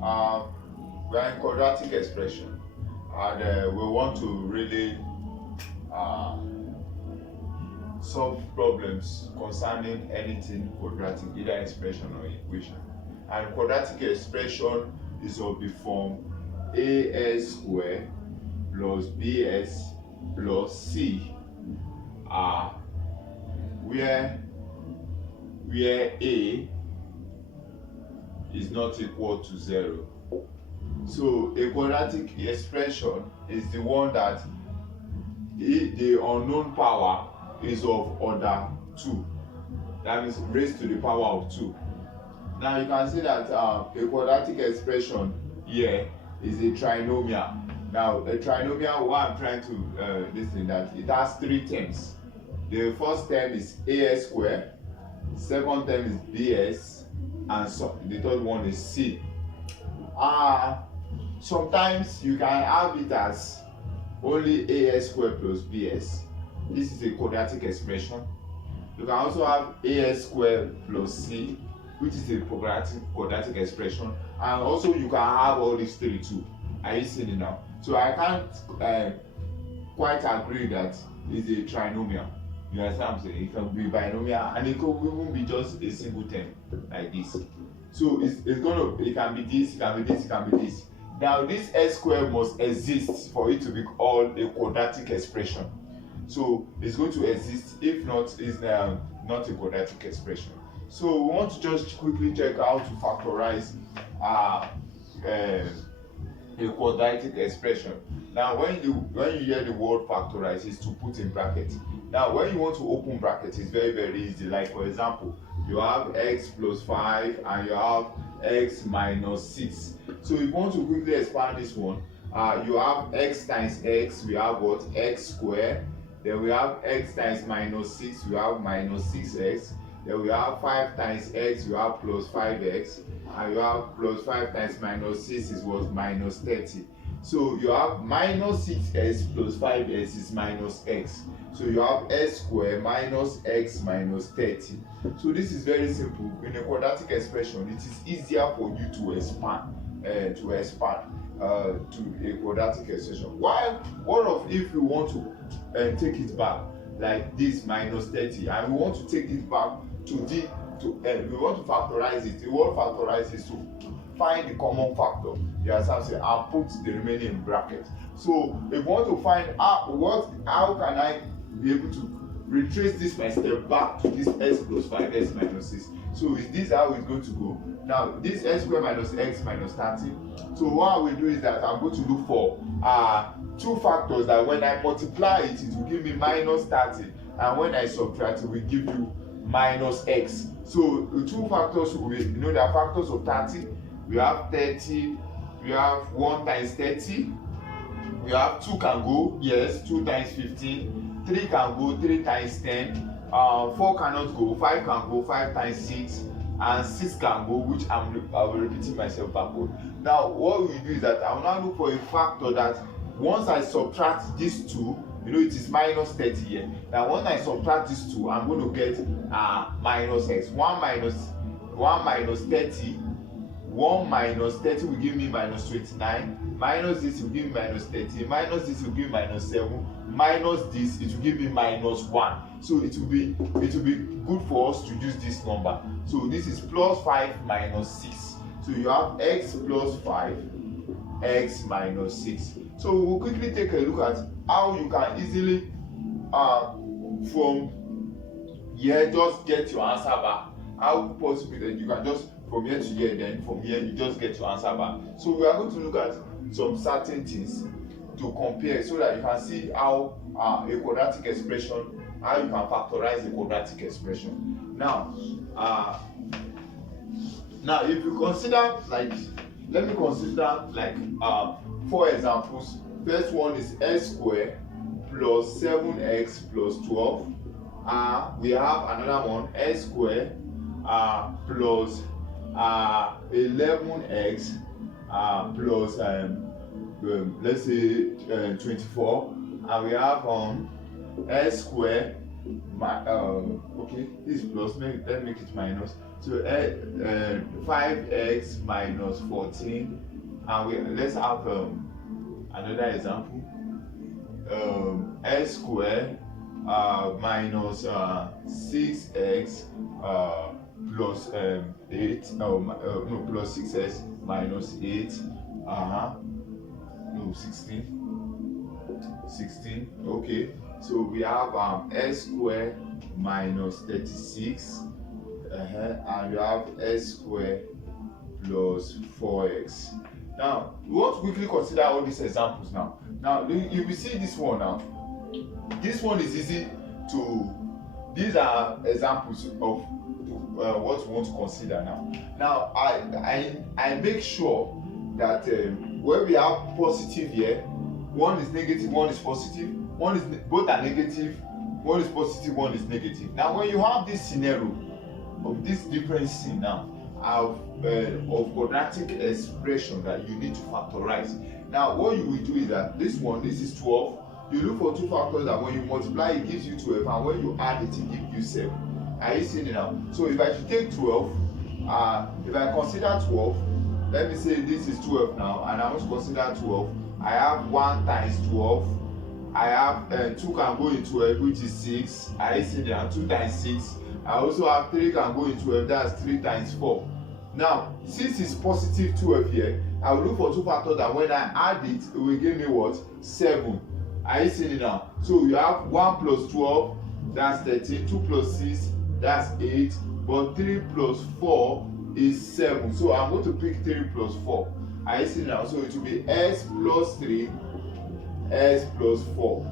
We are in quadratic expression, and we want to really solve problems concerning anything quadratic, either expression or equation. And quadratic expression is of the form as squared plus bs plus c, where a is not equal to 0. So a quadratic expression is the one that the unknown power is of order 2. That means raised to the power of 2. Now you can see that a quadratic expression here is a trinomial. Now a trinomial, what I'm trying to listen, that it has 3 terms. The first term is as squared, second term is bs, and so the third one is c. Sometimes you can have it as only as squared plus bs. This is a quadratic expression. You can also have as squared plus c, which is a quadratic expression, and also you can have all these 3 too. Are you seeing it now? So I can't quite agree that it's a trinomial. You understand what I'm saying? It can be binomial, and it could even be just a single term like this. So it can be this, it can be this, it can be this. Now this s squared must exist for it to be called a quadratic expression. So it's going to exist. If not, it's not a quadratic expression. So we want to just quickly check how to factorize a quadratic expression. Now when you hear the word factorize, is to put in bracket. Now when you want to open bracket, it's very, very easy. Like for example, you have x plus 5 and you have x minus 6. So if you want to quickly expand this one, you have x times x, we have what? X squared. Then we have x times minus 6, we have minus 6x. Then we have 5 times x, you have plus 5x. And you have plus 5 times minus 6 is what? Minus 30. So you have minus 6x plus 5x is minus x. So you have x squared minus x minus 30. So this is very simple. In a quadratic expression, it is easier for you to expand to a quadratic expression. What of if you want to take it back like this minus 30, and we want to take it back to we want to factorize it. The word factorize is to find the common factor. You understand? Say, and put the remaining in bracket. So if we want to find out how can I be able to retrace this my step back to this s plus 5x minus 6. So is this how it's going to go? Now this s squared minus x minus 30. So what I will do is that I'm going to look for 2 factors that when I multiply it, it will give me minus 30, and when I subtract it will give you minus x. So the 2 factors will be, you know, the factors of 30. We have 30, we have 1 times 30, we have 2 can go, yes, 2 times 15, 3 can go, 3 times 10, 4 cannot go, 5 can go, 5 times 6, and 6 can go, which I will repeating myself backward. Now what we do is that I will now look for a factor that once I subtract these 2, you know, it is minus 30 here. Now when I subtract these 2, I'm going to get minus x. 1 minus 30. 1 minus 30 will give me minus 29. Minus this will give me minus 30. Minus this will give me minus 7. Minus this, it will give me minus 1. So it will be good for us to use this number. So this is plus 5 minus 6. So you have x plus 5, x minus 6. So we'll quickly take a look at how you can easily from here just get your answer back. How possible that you can just from here to here, then from here you just get your answer back. So we are going to look at some certain things to compare so that you can see how a quadratic expression, how you can factorize a quadratic expression. Now if you consider, like, let me consider like 4 examples. First one is x squared plus 7x plus 12. We have another one, x squared plus 11x plus let's say 24, and we have x squared okay, this is plus, let me make it minus, So 5x minus 14, and let's have another example. S squared minus 6x plus 8, no, plus 6x minus 8, no, 16, okay. So we have s squared minus 36, and we have s squared plus 4x. Now we want to quickly consider all these examples now. Now you will see this one now. This one is easy to, these are examples of what we want to consider now. Now I make sure that when we have positive here, one is negative, one is positive, one is both are negative, one is positive, one is negative. Now when you have this scenario of this difference now of quadratic expression that you need to factorize. Now what you will do is that this is 12. You look for two factors that when you multiply it gives you 12, and when you add it gives you 7. Are you seeing it now? So if I should take 12, if I consider 12, let me say this is 12 now, and I want to consider 12. I have 1 times 12. I have 2 can go in 12, which is 6. Are you seeing it now? 2 times 6. I also have 3 can go in 12, that's 3 times 4. Now, since it's positive 12 here, I will look for two factors that when I add it, it will give me what? 7. Are you seeing it now? So you have 1 plus 12, that's 13, 2 plus 6, that's 8, but 3 plus 4 is 7. So I'm going to pick 3 plus 4. Are you seeing it now? So it will be s plus 3, s plus 4.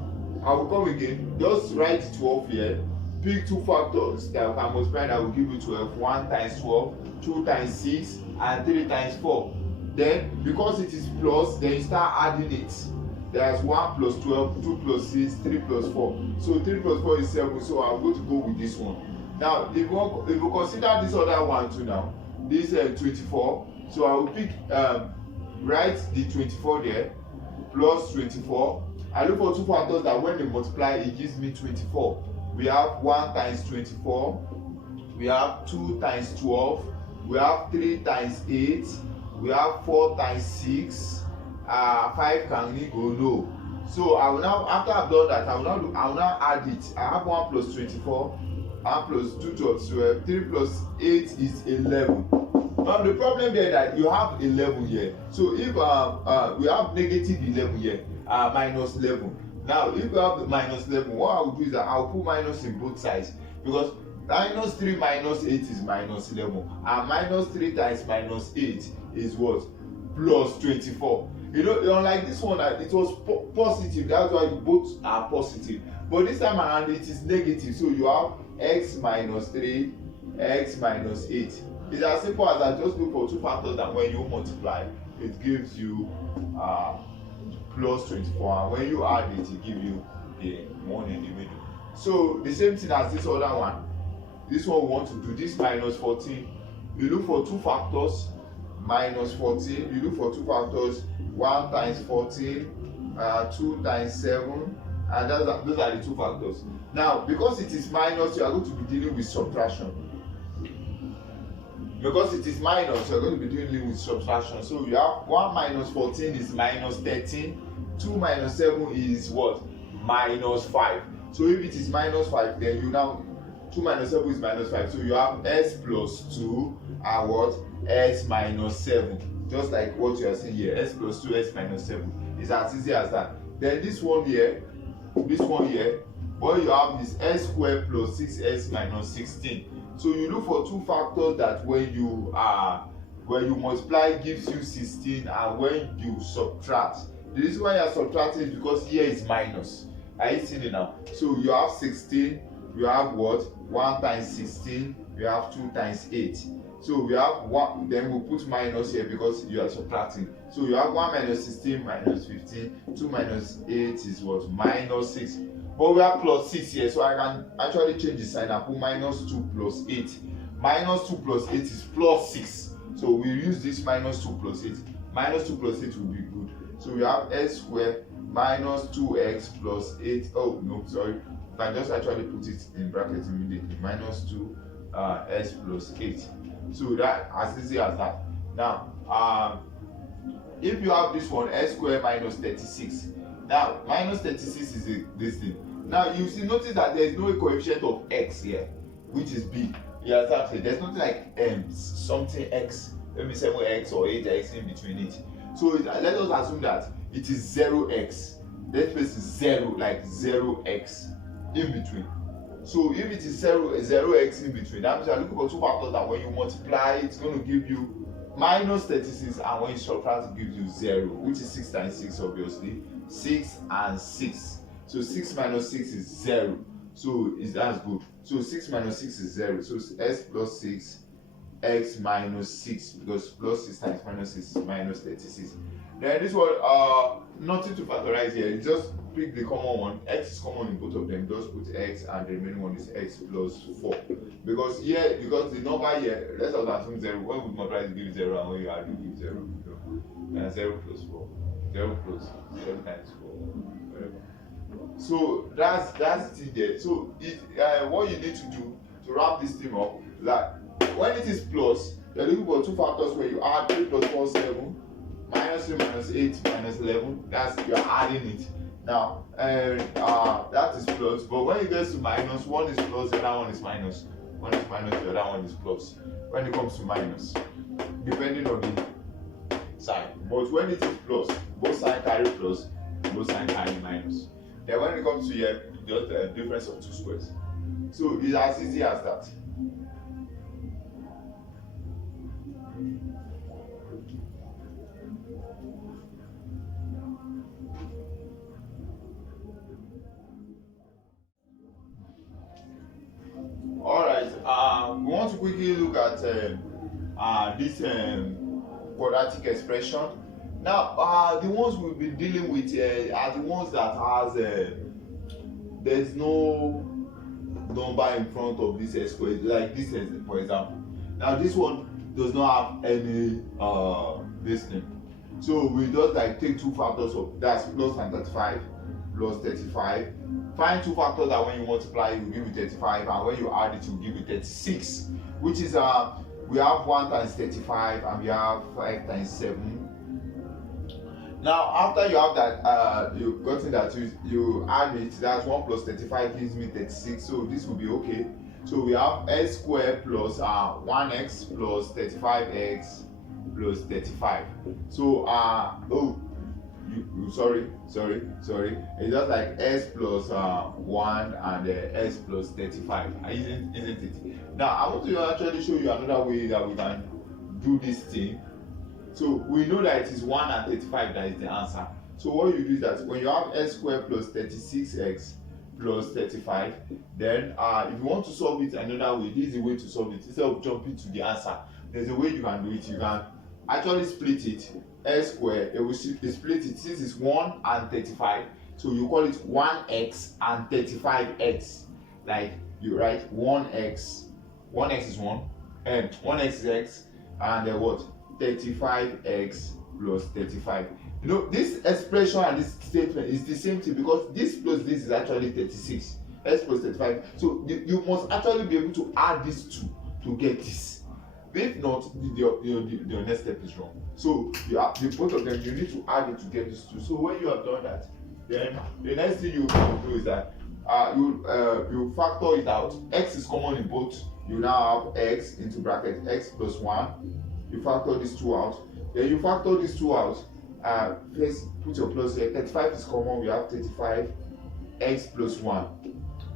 I will come again, just write 12 here, pick two factors that can multiply that will give you 12. 1 times 12, 2 times 6, and 3 times 4. Then, because it is plus, then you start adding it. There's 1 plus 12, 2 plus 6, 3 plus 4. So 3 plus 4 is 7, so I'm going to go with this one. Now, if you consider this other one too now, this 24, so I will pick, write the 24 there, plus 24. I look for two factors that when they multiply, it gives me 24. We have 1 times 24, we have 2 times 12, we have 3 times 8, we have 4 times 6, 5 can go no. So I will now, after I've done that, I will now add it. I have 1 plus 24, 1 plus 2 plus 12, 3 plus 8 is 11. Now the problem here that you have 11 here. So if we have negative 11 here, minus 11. Now if you have minus 11, what I will do is that I will put minus in both sides, because minus 3 minus 8 is minus 11, and minus 3 times minus 8 is what? Plus 24. You know, unlike this one, it was positive, that's why both are positive. But this time around, it is negative, so you have x minus 3, x minus 8. It's as simple as I just look for two factors that when you multiply, it gives you plus 24, and when you add it, it gives you the one in the middle. So the same thing as this other one. This one we want to do this minus 14. You look for two factors, minus 14. You look for two factors, 1 times 14, 2 times 7, and those are the two factors. Now, because it is minus, you are going to be dealing with subtraction. Because it is minus, you are going to be dealing with subtraction. So you have 1 minus 14 is minus 13. 2 minus 7 is what? Minus 5. So if it is minus 5, then you now 2 minus 7 is minus 5. So you have s plus 2 and what? S minus 7. Just like what you are seeing here, s plus 2, s minus 7. It's as easy as that. Then this one here, what you have is s squared plus 6s minus 16. So you look for two factors that when you multiply gives you 16, and when you subtract, the reason why you are subtracting is because here is minus. Are you seeing it now? So you have 16, you have what? 1 times 16, you have 2 times 8. So we have 1, then we'll put minus here because you are subtracting. So you have 1 minus 16 minus 15, 2 minus 8 is what? Minus 6. But we have plus 6 here, so I can actually change the sign and put minus 2 plus 8. Minus 2 plus 8 is plus 6. So we use this minus 2 plus 8. Minus 2 plus 8 will be good. So we have s squared minus 2x plus 8. Oh, no, sorry. You can just actually put it in brackets immediately. Minus 2 s plus 8. So that as easy as that. Now if you have this one, s square minus 36. Now minus 36 is this thing. Now you see, notice that there is no coefficient of x here, which is b. You understand what I'm saying? There's nothing like something x, maybe 7x or 8x in between it. So let us assume that it is 0x. That space is 0, like 0x in between. So if it is 0x in between, that means you are looking for two factors that when you multiply, it's going to give you minus 36, and when you subtract, it gives you 0, which is 6 times 6, obviously. 6 and 6. So 6 minus 6 is 0. So that's good. So 6 minus 6 is 0. So s plus 6, x minus 6, because plus 6 times minus 6 is minus 36. Then this one, nothing to factorize here. You just pick the common one. X is common in both of them. Just put x, and the remaining one is x plus 4. Because here, because the number here, let's assume 0. When we multiply, it gives 0, and when you add, it gives 0. And 0 plus 4. 0 plus 0 times 4. Whatever. So that's it there. So what you need to do to wrap this thing up, like when it is plus, you're looking for two factors where you add 3 plus 4, 7, minus 3 minus 8 minus 11. That's, you're adding it. Now that is plus, but when it gets to minus, one is plus, the other one is minus. One is minus, the other one is plus. When it comes to minus, depending on the sign. But when it is plus, both signs carry plus, both signs carry minus. Then when it comes to here, just the difference of two squares. So it's as easy as that. Alright, we want to quickly look at this quadratic expression. Now, the ones we've been dealing with are the ones that has there's no number in front of this s squared, like this, for example. Now, this one does not have any this thing. So we just like take two factors of that's plus and 35 plus 35. Find two factors that when you multiply, it will give you 35, and when you add it, it will give you 36. Which is we have 1 times 35, and we have 5 times 7. Now, after you have that, you've gotten that, you add it, that's 1 plus 35 gives me 36, so this will be okay. So we have s squared plus 1x plus 35x plus 35. So, sorry, it's just like s plus 1 and s plus 35, isn't it? Now, I want to actually show you another way that we can do this thing. So we know that it is 1 and 35 that is the answer. So what you do is that when you have s squared plus 36x plus 35, then if you want to solve it another way, this is the way to solve it. Instead of jumping to the answer, there's a way you can do it. You can actually split it. S squared, it will split it. This is 1 and 35. So you call it 1x and 35x. Like you write 1x is 1, and 1x is x, and then what? 35x plus 35. You know, this expression and this statement is the same thing, because this plus this is actually 36. S plus 35. So you must actually be able to add these two to get this. If not, the next step is wrong. So you have the both of them, you need to add it to get these two. So when you have done that, then the next thing you do is that you factor it out. X is common in both. You now have x into bracket x plus 1. You factor these two out. Then you factor these two out. First, put your plus here. 35 is common. We have 35 x plus 1.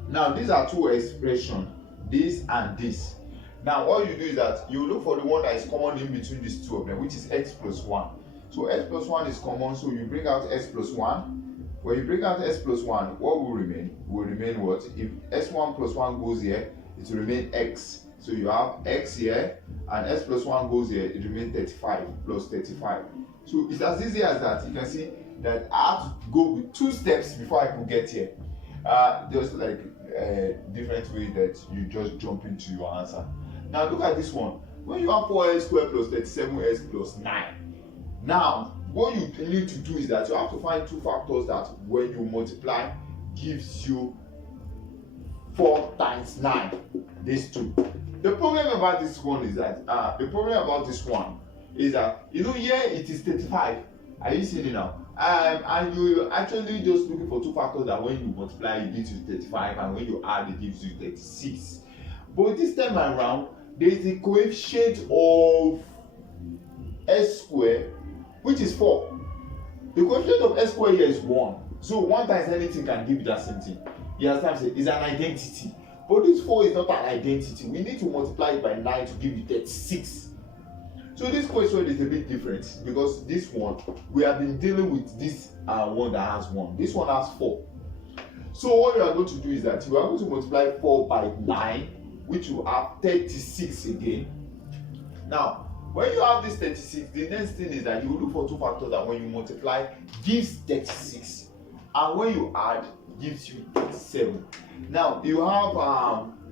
Now, these are two expressions, this and this. Now, what you do is that you look for the one that is common in between these two of them, which is x plus 1. So, x plus 1 is common, so you bring out x plus 1. When you bring out x plus 1, what will remain? Will remain what? If s1 plus 1 goes here, it will remain x. So you have x here, and s plus 1 goes here, it remains 35 plus 35. So it's as easy as that. You can see that I have to go with 2 steps before I could get here. Just like a different way that you just jump into your answer. Now look at this one. When you have 4x squared plus 37x plus 9. Now, what you need to do is that you have to find 2 factors that when you multiply gives you 4 times 9. These two. The problem about this one is that you know here it is 35. Are you seeing it now? And you actually just looking for two factors that when you multiply it gives you 35, and when you add it gives you 36. But this time around, there is a coefficient of s square which is 4. The coefficient of s square here is 1. So 1 times anything can give you that same thing. You understand? It's an identity. But this 4 is not an identity. We need to multiply it by 9 to give you 36. So this question is a bit different because this one, we have been dealing with this one that has 1. This one has 4. So what you are going to do is that you are going to multiply 4 by 9, which will have 36 again. Now, when you have this 36, the next thing is that you look for two factors that when you multiply gives 36, and when you add gives you 37. Now you have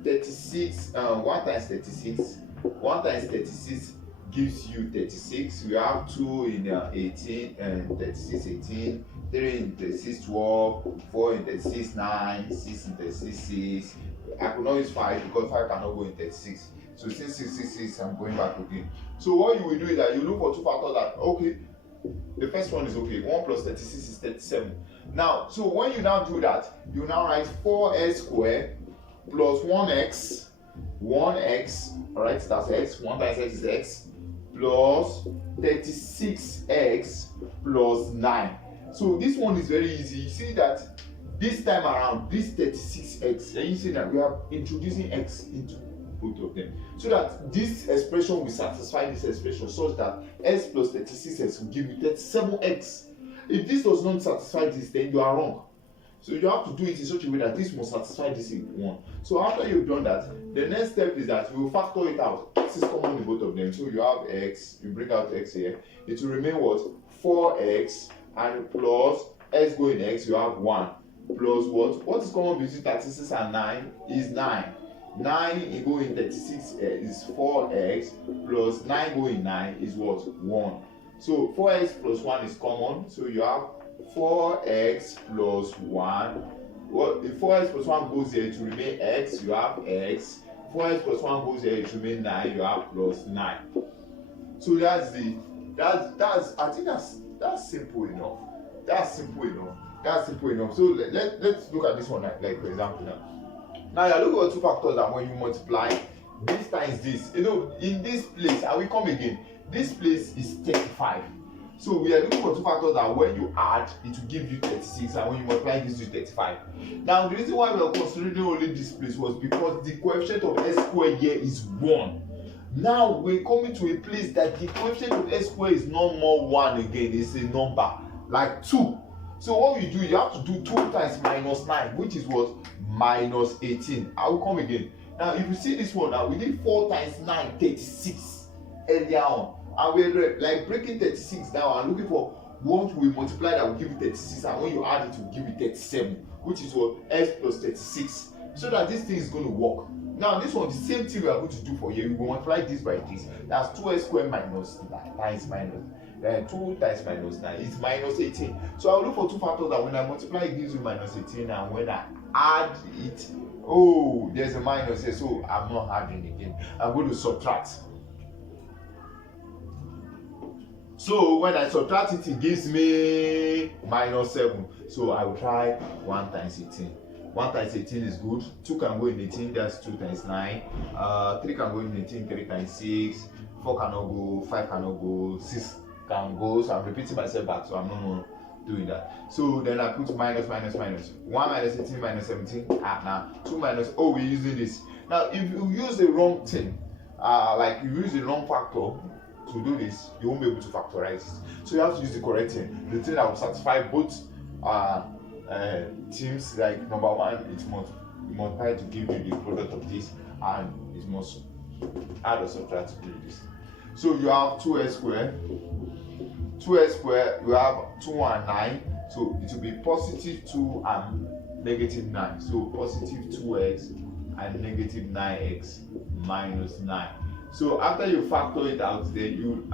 36, 1 times 36. 1 times 36 gives you 36. You have 2 in 18 and 36 18, 3 in 36 12, 4 in 36 9, 6 in 36 6. I could not use 5 because 5 cannot go in 36. So since 6 6 6, I'm going back again. So what you will do is that you look for two factors that okay. The first one is okay. 1 plus 36 is 37. Now, so when you now do that, you now write 4s squared plus 1x, alright, that's x, 1 times x is x, plus 36x plus 9. So this one is very easy. You see that this time around, this 36x, and you see that we are introducing x into both of them, so that this expression will satisfy this expression such that x plus 36x will give you 37x. If this does not satisfy this, then you are wrong. So you have to do it in such a way that this must satisfy this one. So after you've done that, the next step is that you will factor it out. X is common in both of them. So you have x, you bring out x here. It will remain what? 4x and plus x going x, you have 1. Plus what? What is common between 36 and 9 is 9. 9 going 36 is 4x plus 9 going 9 is what? 1. So 4x plus 1 is common. So you have 4x plus 1. Well, if 4x plus 1 goes here, it will remain x, you have x. 4x plus 1 goes here, it will remain 9, you have plus 9. So that's I think that's simple enough. That's simple enough. So let's look at this one like for example now. Now you are looking at two factors that when you multiply, this times this. You know, in this place, and we come again, this place is 35. So we are looking for two factors that when you add, it will give you 36, and when you multiply, it gives you 35. Now the reason why we are considering only this place was because the coefficient of s squared here is 1. Now we're coming to a place that the coefficient of s squared is no more 1 again, it's a number like 2. So what you do, you have to do 2 times minus 9, which is what? Minus 18. I will come again. Now if you see this one now, we did 4 times 9, 36 earlier on. And we're like breaking 36 down and looking for what we multiply that will give you 36, and when you add it will give you 37, which is what? S plus 36. So that this thing is going to work. Now this one, the same thing we are going to do for here. We will multiply this by this. That's 2s squared minus 9 times minus 2 times minus 9 is minus 18. So I'll look for two factors that when I multiply it gives you minus 18, and when I add it, oh, there's a minus here, so I'm not adding again. I'm going to subtract. So when I subtract it, it gives me minus 7. So I will try 1 times 18. 1 times 18 is good. 2 can go in 18, that's 2 times 9. 3 can go in 18, 3 times 6. 4 cannot go, 5 cannot go, 6 can go. So I'm repeating myself back, so I'm not doing that. So then I put minus. 1 minus 18 minus 17. Now 2 minus, oh, we're using this. Now if you use the wrong thing, like you use the wrong factor to do this, you won't be able to factorize it. So you have to use the correct thing, the thing that will satisfy both teams. Like number 1, it must multiply to give you the product of this, and it must add or subtract to do this. So you have 2s squared. 2s squared, you have 2 and 9, so it will be positive 2 and negative 9. So positive 2x and negative 9x minus 9. So after you factor it out, then you've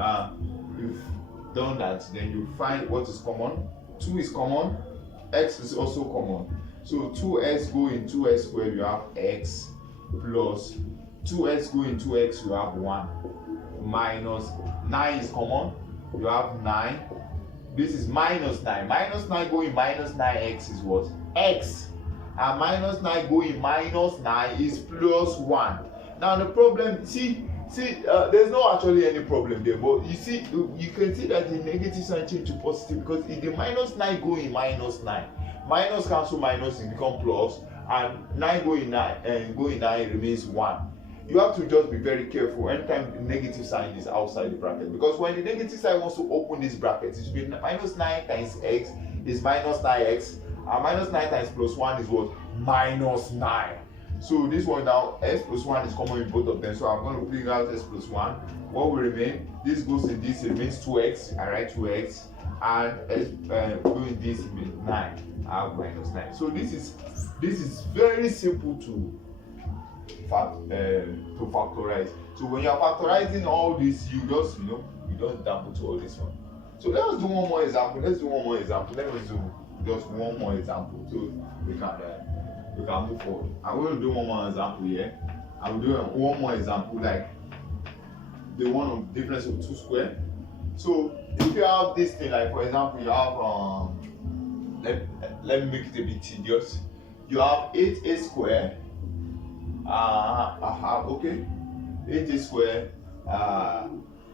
done that, then you find what is common. 2 is common, x is also common. So 2s go in 2s squared, you have x plus 2x go into x, you have 1. Minus 9 is common, you have 9. This is minus 9. Minus 9 going minus 9x is what? X. And minus 9 going minus 9 is plus 1. Now the problem, see, there's not actually any problem there, but you see, you can see that the negative sign change to positive because if the minus 9 go in minus 9, minus cancel minus, it become plus, and 9 go in 9 and go in 9 remains 1. You have to just be very careful anytime the negative sign is outside the bracket, because when the negative sign wants to open this bracket, it should be minus 9 times x is minus 9x, and minus 9 times plus 1 is what? Minus 9. So this one now, x plus 1 is common in both of them, so I'm going to bring out x plus 1. What will remain? This goes in this, it remains 2x. I write 2x, and x going this means 9. I have minus 9. So this is very simple to factorize. So when you are factorizing all this, you just double to all this one. So let us do one more example. Let's do one more example. Let us do just one more example so we can move forward. I'm going to do one more example here. I will do one more example like the one of difference of 2 square. So if you have this thing, like for example, you have let me make it a bit tedious. You have 8a square. Okay, 8a square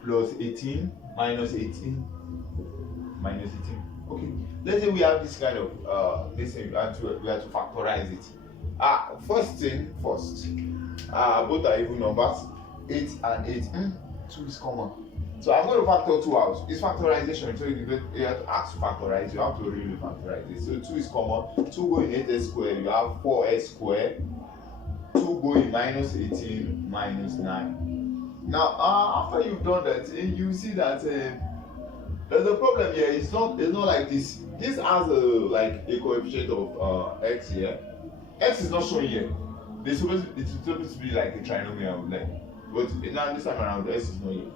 plus 18 minus 18 minus 18. Okay, let's say we have this kind of this thing, we have to factorize it. First, both are even numbers, 8 and 8. 2 is common, so I'm going to factor 2 out. It's factorization, so you have to ask to factorize, you have to really factorize it. So 2 is common, 2 go in 8a square, you have 4x square. 2 going minus 18 minus 9. Now after you've done that, you see that there's a problem here. It's not like this. This has like a coefficient of x here. X is not shown here. It's supposed to be like a trinomial, like, but now this time around x is not here.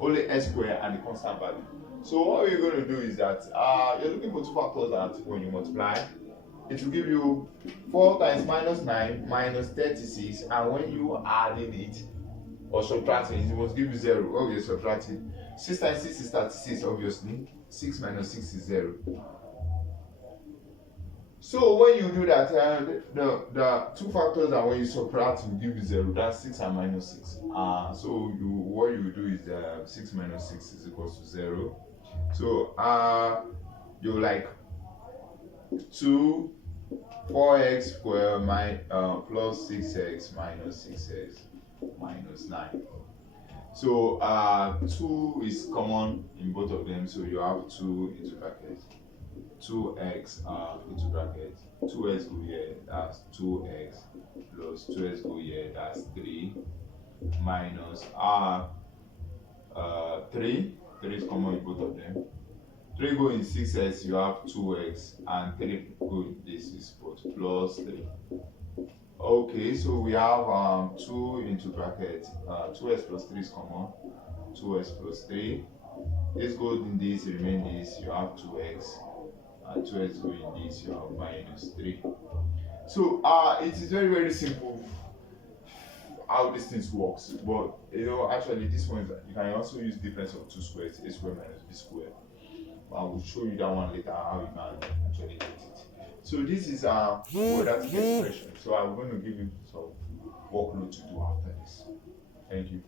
Only x square and the constant value. So what we're going to do is that you're looking for 2 factors that when you multiply, it will give you 4 times minus 9 minus 36, and when you adding it or subtracting it must give you 0. Okay, subtracting 6 times 6 is 36, obviously 6 minus 6 is 0. So when you do that, the 2 factors that when you subtract will give you 0. That's 6 and minus 6. So what you do is 6 minus 6 is equals to 0. So you like 2 4x squared plus 6x minus 6x minus 9. So 2 is common in both of them, so you have 2 into bracket, 2x into bracket, 2x go here, that's 2x, plus 2x go here, that's 3, minus 3 is common in both of them. 3 go in 6x, you have 2x, and 3 go in this is both plus 3. Okay, so we have 2 into bracket, 2x plus 3 is common, 2x plus 3. This goes in this, remain this, you have 2x, and 2x go in this, you have minus 3. So it is very, very simple how these things works, but actually this one, you can also use difference of 2 squares, a square minus b square. I will show you that one later, how you can actually get it. So this is quadratic expression. So I'm going to give you some workload to do after this. Thank you.